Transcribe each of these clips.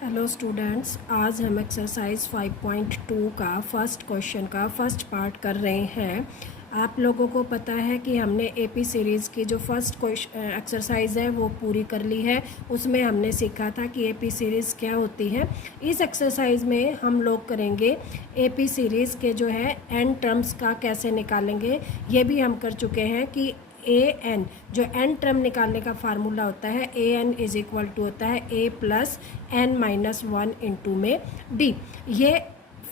Hello students, आज हम exercise 5.2 का फर्स्ट क्वेश्चन का फर्स्ट पार्ट कर रहे हैं। आप लोगों को पता है कि हमने एपी सीरीज़ की जो फर्स्ट एक्सरसाइज है वो पूरी कर ली है। उसमें हमने सीखा था कि एपी सीरीज़ क्या होती है। इस एक्सरसाइज में हम लोग करेंगे एपी सीरीज़ के जो है एन टर्म्स का कैसे निकालेंगे। ये भी हम कर चुके हैं कि ए एन जो एन टर्म निकालने का फार्मूला होता है a n is equal to होता है a plus n minus one into में डी। ये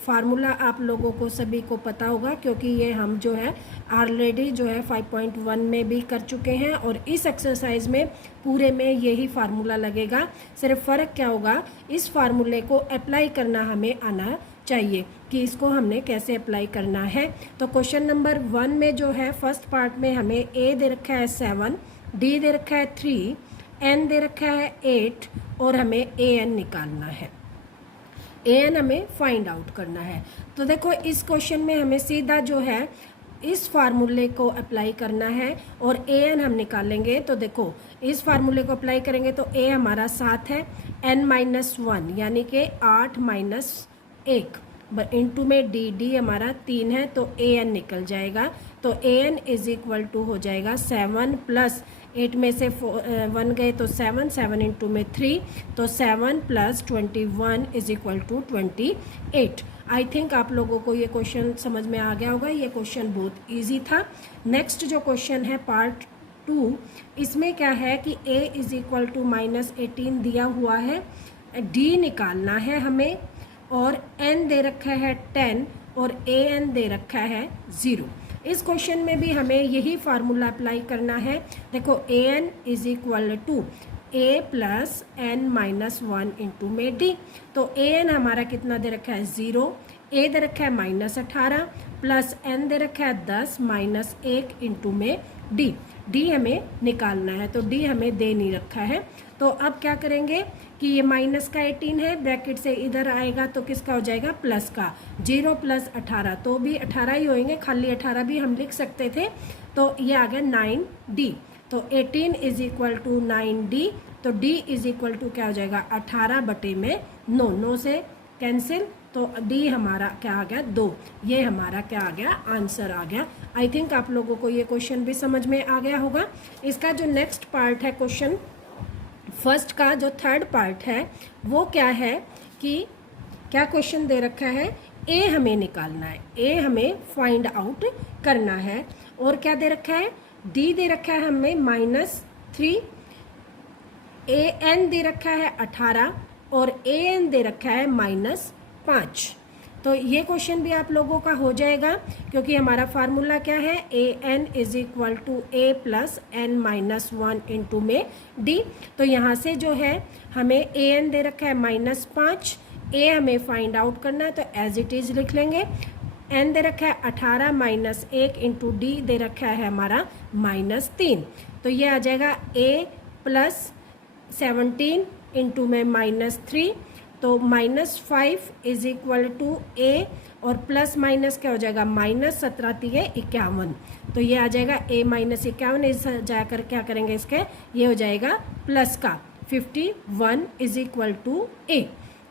फार्मूला आप लोगों को सभी को पता होगा क्योंकि ये हम जो है ऑलरेडी जो है 5.1 में भी कर चुके हैं और इस एक्सरसाइज में पूरे में यही फार्मूला लगेगा। सिर्फ फ़र्क क्या होगा, इस फार्मूले को अप्लाई करना हमें आना चाहिए कि इसको हमने कैसे अप्लाई करना है। तो क्वेश्चन नंबर 1 में जो है फर्स्ट पार्ट में हमें ए दे रखा है 7, डी दे रखा है 3, एन दे रखा है 8 और हमें ए एन निकालना है। ए एन हमें फाइंड आउट करना है। तो देखो इस क्वेश्चन में हमें सीधा जो है इस फार्मूले को अप्लाई करना है और ए एन हम निकालेंगे। तो देखो इस फार्मूले को अप्लाई करेंगे तो ए हमारा 7 है, एन माइनस 1 यानी कि 8 माइनस 1 इंटू में डी हमारा 3 है तो ए एन निकल जाएगा। तो ए एन इज इक्वल टू हो जाएगा 7 प्लस 8 में से 1 गए तो 7 इंटू में 3 तो 7 plus 21 is equal to 28। I think आप लोगों को ये क्वेश्चन समझ में आ गया होगा। ये क्वेश्चन बहुत इजी था। नेक्स्ट जो क्वेश्चन है पार्ट 2, इसमें क्या है कि a इज इक्वल टू -18 दिया हुआ है, d निकालना है हमें और n दे रखा है 10 और a n दे रखा है 0। इस क्वेश्चन में भी हमें यही फार्मूला अप्लाई करना है। देखो a n is equal to a plus n minus 1 into में d। तो a n हमारा कितना दे रखा है 0, a दे रखा है -18 प्लस n दे रखा है 10 माइनस 1 इंटू में d। d हमें निकालना है तो d हमें दे नहीं रखा है। तो अब क्या करेंगे कि ये माइनस का 18 है, ब्रैकेट से इधर आएगा तो किसका हो जाएगा प्लस का। 0 प्लस 18 तो भी 18 ही होंगे, खाली 18 भी हम लिख सकते थे। तो ये आ गया 9d। तो 18 इज इक्वल टू 9d। तो d इज इक्वल टू क्या हो जाएगा 18 बटे में 9 से कैंसिल तो d हमारा क्या आ गया 2। ये हमारा क्या आ गया आंसर आ गया। आई थिंक आप लोगों को ये क्वेश्चन भी समझ में आ गया होगा। इसका जो नेक्स्ट पार्ट है क्वेश्चन फर्स्ट का जो थर्ड पार्ट है वो क्या है कि क्या क्वेश्चन दे रखा है, ए हमें निकालना है, ए हमें फाइंड आउट करना है और क्या दे रखा है डी दे रखा है हमें -3, ए एन दे रखा है 18 और ए एन दे रखा है -5। तो ये क्वेश्चन भी आप लोगों का हो जाएगा क्योंकि हमारा फार्मूला क्या है a n is equal to a plus n minus 1 into में डी। तो यहाँ से जो है हमें ए एन दे रखा है -5, ए हमें फाइंड आउट करना है तो एज इट इज लिख लेंगे। एन दे रखा है 18 माइनस 1 इंटू डी दे रखा है हमारा -3। तो ये आ जाएगा ए प्लस 17 इंटू में -3 तो -5 इज इक्वल टू ए और प्लस माइनस क्या हो जाएगा -17 51। तो ये आ जाएगा a माइनस 51 इस जाकर क्या करेंगे इसके ये हो जाएगा प्लस का 51 इज इक्वल टू a।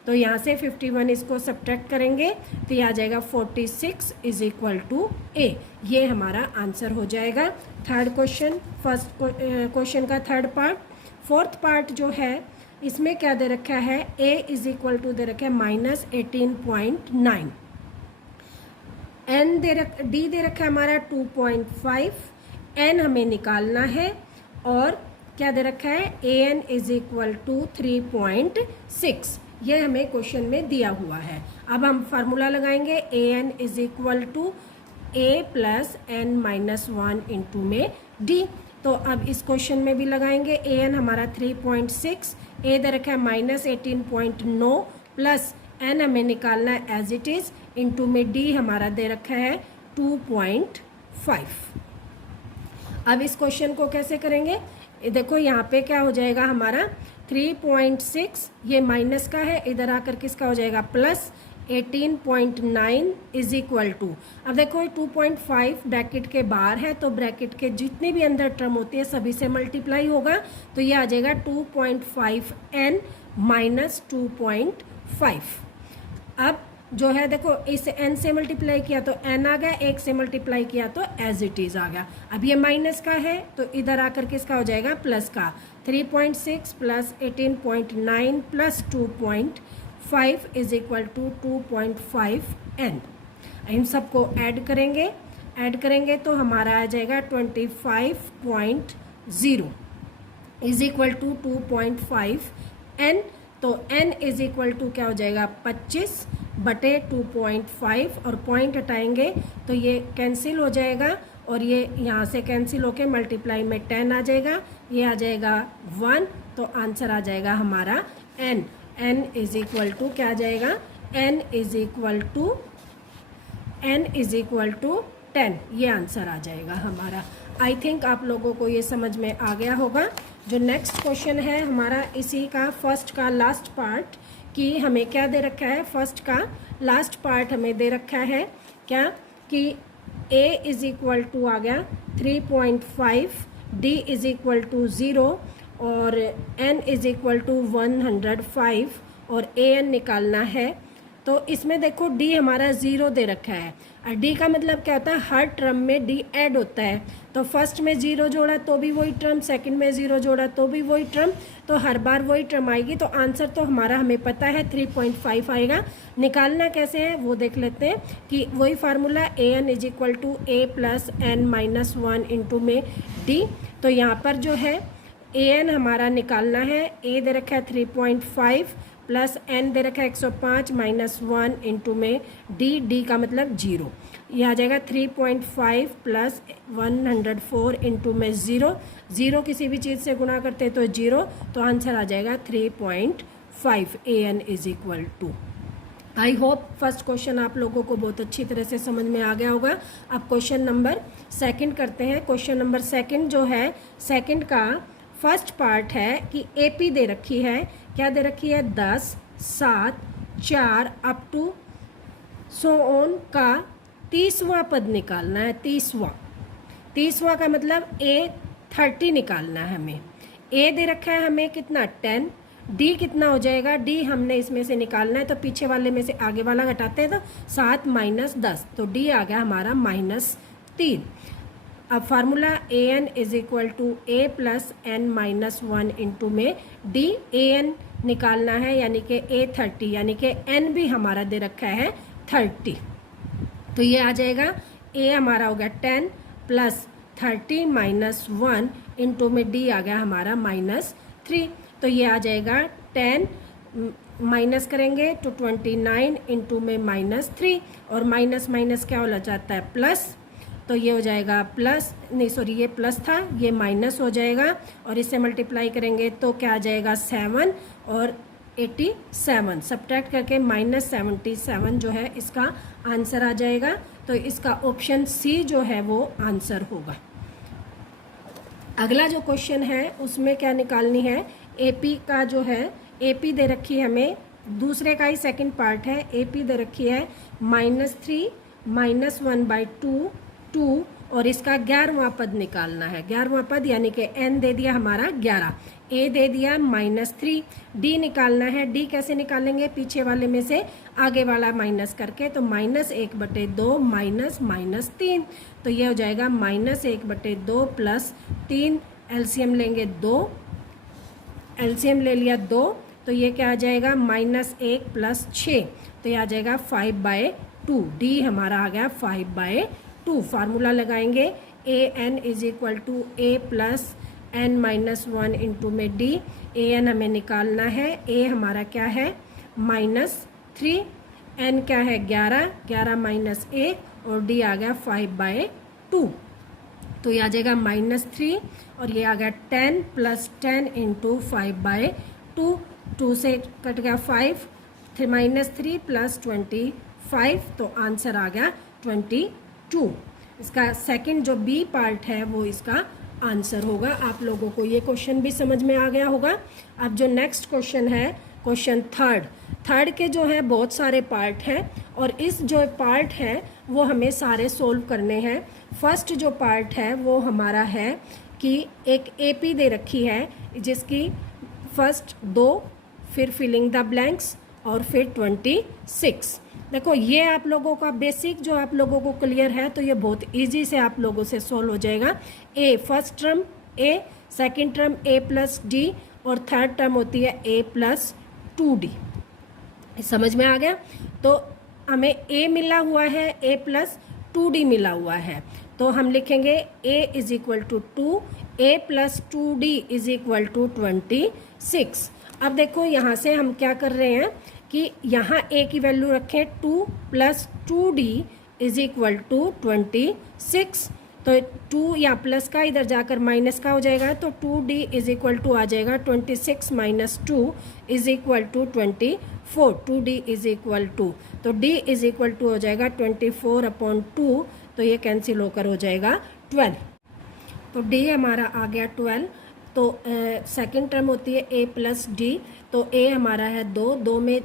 तो यहाँ से 51 इसको सब्ट्रैक्ट करेंगे तो ये आ जाएगा 46 इज इक्वल टू a। ये हमारा आंसर हो जाएगा थर्ड क्वेश्चन, फर्स्ट क्वेश्चन का थर्ड पार्ट। फोर्थ पार्ट जो है इसमें क्या दे रखा है a इज इक्वल टू दे रखा है -18.9, n डी दे रखा है हमारा 2.5, n हमें निकालना है और क्या दे रखा है a n is equal to 3.6। ये हमें क्वेश्चन में दिया हुआ है। अब हम फार्मूला लगाएंगे a n is equal to a plus n minus 1 into में डी। तो अब इस क्वेश्चन में भी लगाएंगे ए एन हमारा 3.6, ए दे रखा है -18.9 प्लस एन हमें निकालना है एज इट इज इंटू में डी हमारा दे रखा है 2.5। अब इस क्वेश्चन को कैसे करेंगे, देखो यहाँ पे क्या हो जाएगा हमारा 3.6 ये माइनस का है, इधर आकर किसका हो जाएगा प्लस 18.9 इज इक्वल टू, अब देखो 2.5 ब्रैकेट के बाहर है तो ब्रैकेट के जितने भी अंदर टर्म होती है सभी से मल्टीप्लाई होगा तो ये आ जाएगा 2.5n माइनस 2.5। अब जो है देखो, इसे n से मल्टीप्लाई किया तो n आ गया, 1 से मल्टीप्लाई किया तो एज इट इज़ आ गया। अब ये माइनस का है तो इधर आकर किसका हो जाएगा, प्लस का। 3.6 plus 18.9 plus 2.5 is equal to 2.5n। इन सबको ऐड करेंगे तो हमारा आ जाएगा 25.0 इज इक्वल टू 2.5n। तो n इज इक्वल टू क्या हो जाएगा, 25/2.5, और पॉइंट हटाएंगे तो ये कैंसिल हो जाएगा, और ये यहाँ से कैंसिल होके मल्टीप्लाई में 10 आ जाएगा, ये आ जाएगा 1, तो आंसर आ जाएगा हमारा n। n is equal to क्या आ जाएगा, n इज इक्वल टू 10, ये आंसर आ जाएगा हमारा। आई थिंक आप लोगों को ये समझ में आ गया होगा। जो नेक्स्ट क्वेश्चन है हमारा इसी का फर्स्ट का लास्ट पार्ट, कि हमें क्या दे रखा है, फर्स्ट का लास्ट पार्ट हमें दे रखा है क्या, कि a इज इक्वल टू आ गया 3.5, d इज इक्वल टू 0 और n इज इक्वल टू 105 और an निकालना है। तो इसमें देखो d हमारा 0 दे रखा है, और d का मतलब क्या होता है, हर टर्म में d ऐड होता है। तो फर्स्ट में 0 जोड़ा तो भी वही टर्म, सेकंड में 0 जोड़ा तो भी वही टर्म, तो हर बार वही टर्म आएगी। तो आंसर तो हमारा हमें पता है 3.5 आएगा। निकालना कैसे है वो देख लेते हैं, कि वही formula an is equal to a plus n minus 1 into में d। तो यहाँ पर जो है an हमारा निकालना है, a दे रखा है 3.5 प्लस n दे रखा है 105 माइनस 1 इंटू में d का मतलब 0। ये आ जाएगा 3.5 प्लस 104 इंटू में 0 किसी भी चीज़ से गुणा करते तो 0, तो आंसर आ जाएगा 3.5 an is equal to. I hope first question आप लोगों को बहुत अच्छी तरह से समझ में आ गया होगा। अब क्वेश्चन नंबर सेकंड करते हैं। क्वेश्चन नंबर सेकंड जो है, सेकंड का फर्स्ट पार्ट है कि AP दे रखी है, क्या दे रखी है, 10, 7, 4 अप टू सो ऑन का 30वां पद निकालना है। 30वां का मतलब A30 निकालना है हमें। A दे रखा है हमें कितना, 10, D कितना हो जाएगा, D हमने इसमें से निकालना है, तो पीछे वाले में से आगे वाला घटाते हैं तो 7 माइनस 10, तो D आ गया हमारा -3। अब formula an is equal to a plus n minus 1 into में d। an निकालना है यानी कि A30, यानी कि n भी हमारा दे रखा है 30, तो ये आ जाएगा a हमारा हो गया 10 प्लस 30 माइनस 1 इंटू में d आ गया हमारा -3, तो ये आ जाएगा 10 माइनस करेंगे तो 29 इंटू में -3, और माइनस माइनस क्या हो जाता है, प्लस, तो ये हो जाएगा प्लस, नहीं सॉरी ये प्लस था, ये माइनस हो जाएगा, और इससे मल्टीप्लाई करेंगे तो क्या आ जाएगा 7 और 87, सब्ट्रैक्ट करके -77 जो है इसका आंसर आ जाएगा। तो इसका ऑप्शन सी जो है वो आंसर होगा। अगला जो क्वेश्चन है उसमें क्या निकालनी है, AP का जो है, AP दे रखी है हमें, दूसरे का ही सेकंड पार्ट है। AP दे रखी है -3 माइनस 1/2 2, और इसका 11वां पद निकालना है। 11वां पद यानी कि n दे दिया हमारा 11, a दे दिया -3, d निकालना है। d कैसे निकालेंगे, पीछे वाले में से आगे वाला माइनस करके, तो -1/2 माइनस -3, तो ये हो जाएगा -1/2 प्लस 3, एलसीएम लेंगे 2, एलसीएम ले लिया 2, तो ये क्या आ जाएगा -1 प्लस 6, तो ये आ जाएगा 5/2, d हमारा आ गया 5/2। फार्मूला लगाएंगे an is equal to a plus n minus 1 into में d। an हमें निकालना है, a हमारा क्या है -3, n क्या है 11 माइनस 1, और d आ गया 5/2, तो ये आ जाएगा -3, और ये आ गया 10 प्लस 10 इंटू 5/2, 2 से कट गया 5, -3 प्लस 25, तो आंसर आ गया 22। इसका सेकंड जो बी पार्ट है वो इसका आंसर होगा। आप लोगों को ये क्वेश्चन भी समझ में आ गया होगा। अब जो नेक्स्ट क्वेश्चन है, क्वेश्चन थर्ड के जो है बहुत सारे पार्ट हैं, और इस जो पार्ट है वो हमें सारे सोल्व करने हैं। फर्स्ट जो पार्ट है वो हमारा है कि एक AP दे रखी है जिसकी फर्स्ट 2 फिर फिलिंग द ब्लैंक्स और फिर 26। देखो ये आप लोगों का बेसिक जो आप लोगों को क्लियर है तो ये बहुत इजी से आप लोगों से सॉल्व हो जाएगा। ए फर्स्ट टर्म ए, सेकंड टर्म ए प्लस डी और थर्ड टर्म होती है ए प्लस 2d। समझ में आ गया? तो हमें ए मिला हुआ है, ए प्लस 2d मिला हुआ है, तो हम लिखेंगे a is equal to 2, a plus 2d is equal to 26। अब देखो यहाँ से हम क्या कर रहे हैं कि यहाँ a की वैल्यू रखें 2 plus 2d is equal to 26। तो 2 या प्लस का इधर जाकर माइनस का हो जाएगा, तो 2d इज इक्वल टू आ जाएगा 26 minus 2 is equal to 24। 2d is equal to, तो d इज इक्वल टू हो जाएगा 24/2, तो ये कैंसिल होकर हो जाएगा 12। तो d हमारा आ गया 12। तो सेकंड टर्म होती है a प्लस डी, तो a हमारा है 2 में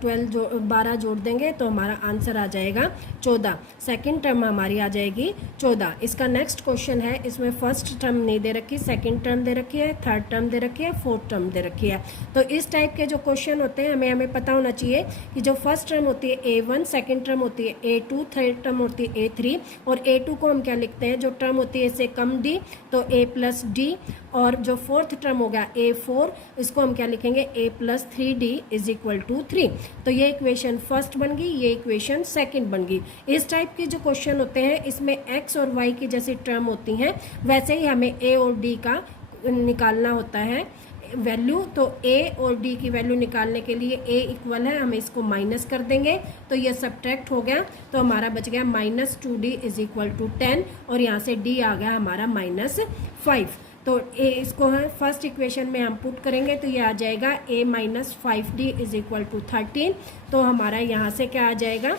12 जोड़ देंगे तो हमारा आंसर आ जाएगा 14। सेकंड टर्म हमारी आ जाएगी 14। इसका नेक्स्ट क्वेश्चन है, इसमें फर्स्ट टर्म नहीं दे रखी, सेकंड टर्म दे रखी है, थर्ड टर्म दे रखी है, फोर्थ टर्म दे रखी है। तो इस टाइप के जो क्वेश्चन होते हैं हमें पता होना चाहिए कि जो फर्स्ट टर्म होती है A1, सेकेंड टर्म होती है A2, थर्ड टर्म होती है A3 और A2 को हम क्या लिखते हैं, जो टर्म होती है इससे कम d तो A प्लस डी, और जो फोर्थ टर्म होगा A4 इसको हम क्या लिखेंगे A plus 3d is equal to 3। तो ये इक्वेशन फर्स्ट बन गई, ये इक्वेशन सेकंड बन गई। इस टाइप के जो क्वेश्चन होते हैं इसमें x और y की जैसी टर्म होती हैं वैसे ही हमें a और d का निकालना होता है वैल्यू। तो a और d की वैल्यू निकालने के लिए a इक्वल है, हम इसको माइनस कर देंगे तो ये सब्ट्रैक्ट हो गया, तो हमारा बच गया -2d इज इक्वल टू 10 और यहाँ से d आ गया हमारा -5। तो इसको हम फर्स्ट इक्वेशन में हम पुट करेंगे तो ये आ जाएगा a minus 5d is equal to 13। तो हमारा यहाँ से क्या आ जाएगा,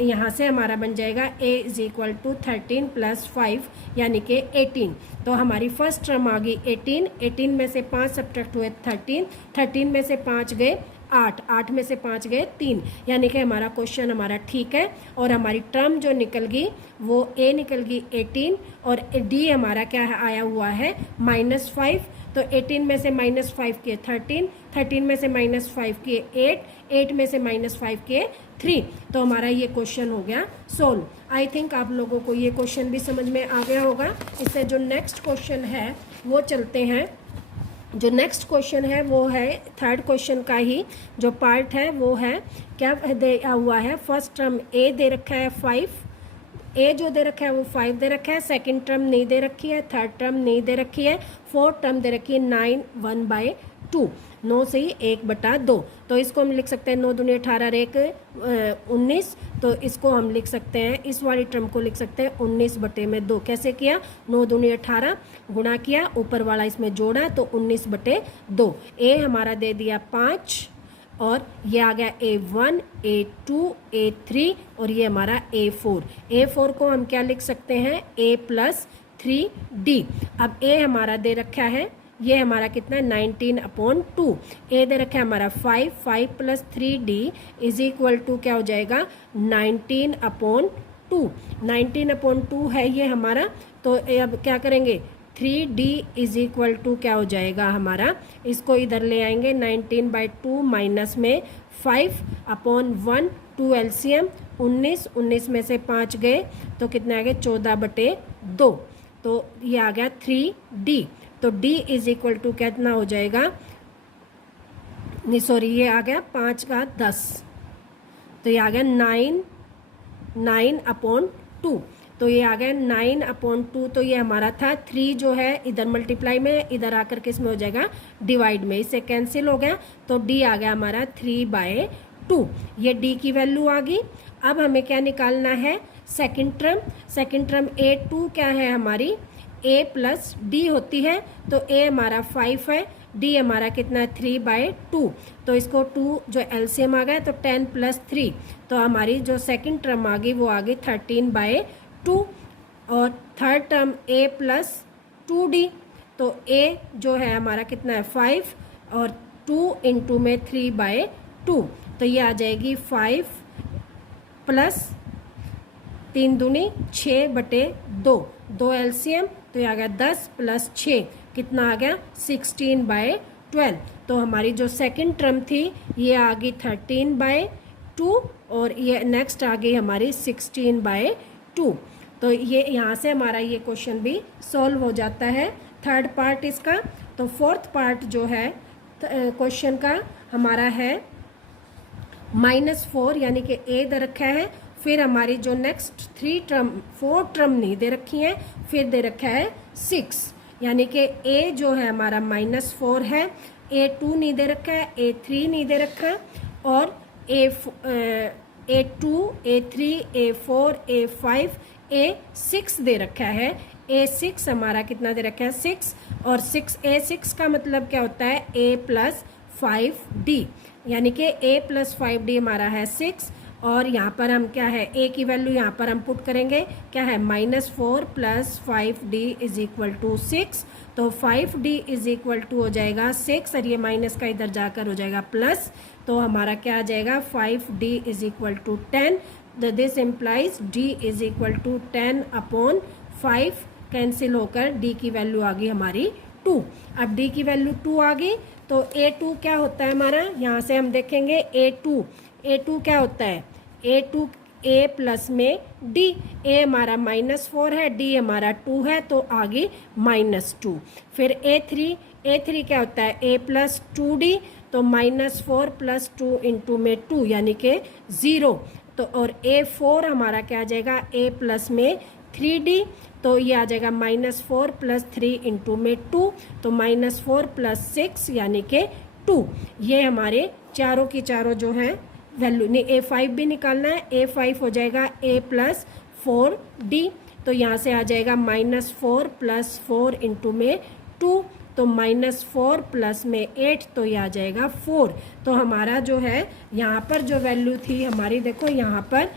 यहाँ से हमारा बन जाएगा a is equal to 13 plus 5 यानी कि 18। तो हमारी फर्स्ट टर्म आ गई 18, 18 में से 5 सब्ट्रैक्ट हुए 13, 13 में से 5 गए 8, 8 में से 5 गए 3, यानी कि हमारा क्वेश्चन हमारा ठीक है। और हमारी टर्म जो निकल गई वो a निकल गई 18 और d हमारा क्या आया हुआ है -5। तो 18 में से -5 के 13, 13 में से -5 के 8, 8 में से -5 के 3। तो हमारा ये क्वेश्चन हो गया सोल्व। आई थिंक आप लोगों को ये क्वेश्चन भी समझ में आ गया होगा। इससे जो नेक्स्ट क्वेश्चन है वो चलते हैं। जो नेक्स्ट क्वेश्चन है वो है थर्ड क्वेश्चन का ही जो पार्ट है वो है क्या दिया हुआ है, फर्स्ट टर्म a दे रखा है 5, a जो दे रखा है वो 5 दे रखा है, सेकंड टर्म नहीं दे रखी है, थर्ड टर्म नहीं दे रखी है, फोर्थ टर्म दे रखी है 9 1/2, 9 से ही 1/2। तो इसको हम लिख सकते हैं 9 दूनी 18 एक 19। तो इसको हम लिख सकते हैं, इस वाली टर्म को लिख सकते हैं 19/2। कैसे किया, 9 दूनी 18 गुणा किया, ऊपर वाला इसमें जोड़ा तो 19/2। a हमारा दे दिया 5 और ये आ गया A1, A2, A3 और ये हमारा A4। A4 को हम क्या लिख सकते हैं, A प्लस 3d। अब A हमारा दे रखा है, ये हमारा कितना है 19/2। a दे रखा है हमारा 5, 5 plus 3d is equal to क्या हो जाएगा 19/2। 19/2 है ये हमारा। तो अब क्या करेंगे 3d इज इक्वल टू क्या हो जाएगा हमारा, इसको इधर ले आएंगे 19/2 माइनस में 5/1, 2 एलसीएम 19, 19 में से 5 गए तो कितने आ गए 14/2। तो ये आ गया 3d। तो d इज इक्वल टू कितना हो जाएगा, नहीं सॉरी ये आ गया 5 का 10, तो ये आ गया 9/2। तो ये आ गया 9/2। तो ये हमारा था 3 जो है इधर मल्टीप्लाई में, इधर आकर के इसमें हो जाएगा डिवाइड में, इससे कैंसिल हो गया तो d आ गया हमारा 3/2। ये d की वैल्यू आ गई। अब हमें क्या निकालना है, सेकंड टर्म A2 क्या है हमारी a प्लस d होती है। तो a हमारा 5 है, d हमारा कितना है 3/2। तो इसको 2 जो एलसीएम आ गया तो 10 प्लस 3, तो हमारी जो सेकंड टर्म आ गई वो आ गई 13/2। और third term a plus 2d, तो a जो है हमारा कितना है 5 और 2 इंटू में 3/2, तो ये आ जाएगी 5 प्लस 3 दूनी 6/2, 2 एलसीएम तो ये आ गया 10 प्लस 6 कितना आ गया 16/12। तो हमारी जो सेकंड टर्म थी ये आ गई 13/2 और ये नेक्स्ट आ गई हमारी 16/2। तो ये यहाँ से हमारा ये क्वेश्चन भी सॉल्व हो जाता है, थर्ड पार्ट इसका। तो फोर्थ पार्ट जो है क्वेश्चन का हमारा है -4 यानी कि ए दे रखा है, फिर हमारी जो नेक्स्ट 4 टर्म नहीं दे रखी हैं, फिर दे रखा है 6 यानी कि ए जो है हमारा -4 है, A2 नहीं दे रखा है, A3 नहीं दे रखा है और A2, A3, A4, A5, A6 दे रखा है। A6 हमारा कितना दे रखा है 6 और A6 का मतलब क्या होता है A+5D यानी कि A+5D हमारा है 6 और यहाँ पर हम क्या है A की वैल्यू यहाँ पर हम पुट करेंगे, क्या है -4 + 5D = 6। तो 5D = हो जाएगा 6 और ये माइनस का इधर जाकर हो जाएगा प्लस, तो हमारा क्या आ जाएगा 5D = 10। This implies D = 10/5 cancel होकर D की वैल्यू आ गई हमारी 2। अब D की वैल्यू 2 आ गई तो A2 क्या होता है हमारा, यहाँ से हम देखेंगे A2 क्या होता है, A2 A प्लस में D, A हमारा -4 है, D हमारा 2 है तो आ गई -2। फिर A3 क्या होता है A + 2D तो -4 + 2 × में 2 यानी कि 0। तो और A4 हमारा क्या आ जाएगा A प्लस में 3D तो ये आ जाएगा -4 + 3 × में 2 तो -4 + 6 यानी कि 2। ये हमारे चारों की चारों जो हैं वैल्यू नहीं, A5 भी निकालना है, A5 हो जाएगा A + 4D तो यहाँ से आ जाएगा -4 + 4 × में 2 तो -4 + में 8 तो ये आ जाएगा 4। तो हमारा जो है यहाँ पर जो वैल्यू थी हमारी, देखो यहाँ पर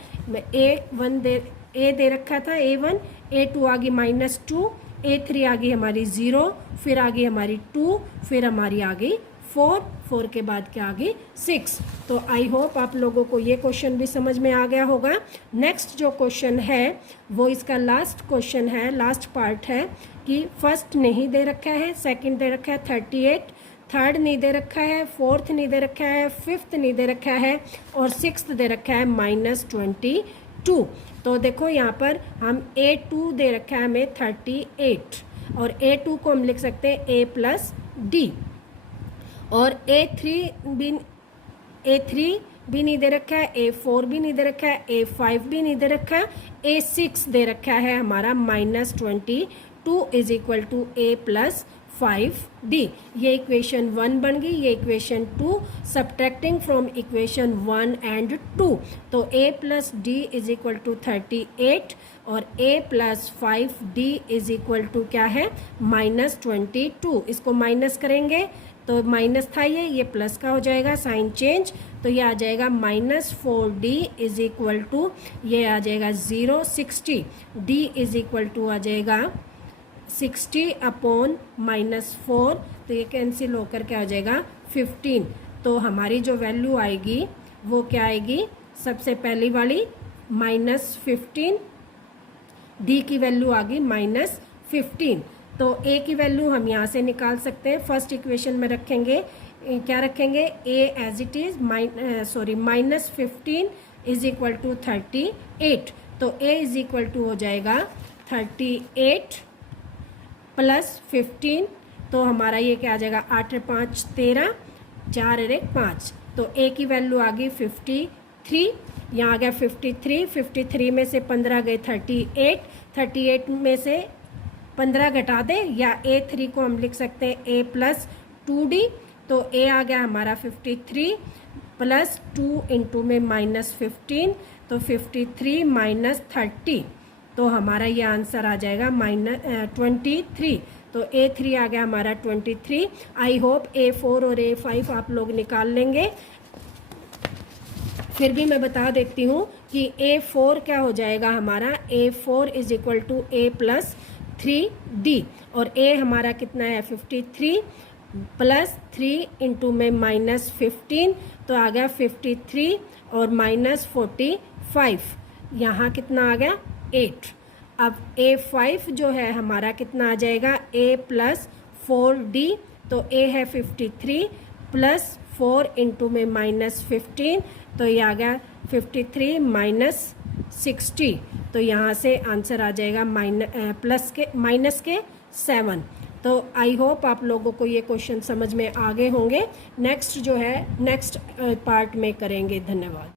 A दे रखा था A1, A2 आ गई -2, A3 आ गई हमारी 0, फिर आ गई हमारी 2, फिर हमारी आ गई 4 के बाद क्या आ गई 6। तो आई होप आप लोगों को ये क्वेश्चन भी समझ में आ गया होगा। नेक्स्ट जो क्वेश्चन है वो इसका लास्ट क्वेश्चन है, लास्ट पार्ट है कि फर्स्ट नहीं दे रखा है, सेकंड दे रखा है 38, थर्ड नहीं दे रखा है, फोर्थ नहीं दे रखा है, फिफ्थ नहीं दे रखा है और सिक्स्थ दे रखा है -22। तो देखो यहाँ पर हम A2 दे रखा है हमें 38 और A2 को हम लिख सकते हैं A + D और A3 भी नहीं दे रखा है, A4 भी नहीं दे रखा है, A5 भी नहीं दे रखा है, A6 दे रखा है हमारा -22 = A + 5D। ये इक्वेशन 1 बन गई, ये equation 2 subtracting from equation 1 and 2। तो A + D = 38 और A + 5D = क्या है -22। इसको माइनस करेंगे तो माइनस था ये प्लस का हो जाएगा, साइन चेंज तो ये आ जाएगा -4D = ये आ जाएगा 0 60, D = आ जाएगा 60/-4 तो ये कैंसिल होकर क्या हो जाएगा 15। तो हमारी जो वैल्यू आएगी वो क्या आएगी, सबसे पहली वाली -15, D की वैल्यू आ गई -15। तो A की वैल्यू हम यहाँ से निकाल सकते हैं, फर्स्ट इक्वेशन में रखेंगे, क्या रखेंगे A एज इट इज़ -15 = 38। तो A = हो जाएगा 38 + 15 तो हमारा ये क्या आ जाएगा 8 × 5 = 13, 4 × 5 तो A की वैल्यू आ गई 53, यहाँ आ गया 53 में से 15 गए 38 में से 15 घटा दें या A3 को हम लिख सकते हैं A + 2D तो A आ गया हमारा 53 + 2 × में -15 तो 53 - 30 तो हमारा ये आंसर आ जाएगा -23। तो A3 आ गया हमारा 23। आई होप A4 और A5 आप लोग निकाल लेंगे। फिर भी मैं बता देती हूँ कि A4 क्या हो जाएगा हमारा, A4 = A + 3D और A हमारा कितना है 53 + 3 × में -15 तो आ गया 53 और -45, यहाँ कितना आ गया 8। अब A5 जो है हमारा कितना आ जाएगा A + 4D तो A है 53 प्लस 4 इंटू में -15, तो ये आ गया 53 माइनस 60। तो यहाँ से आंसर आ जाएगा माइनस के 7। तो आई होप आप लोगों को ये क्वेश्चन समझ में आ गए होंगे। नेक्स्ट जो है नेक्स्ट पार्ट में करेंगे। धन्यवाद।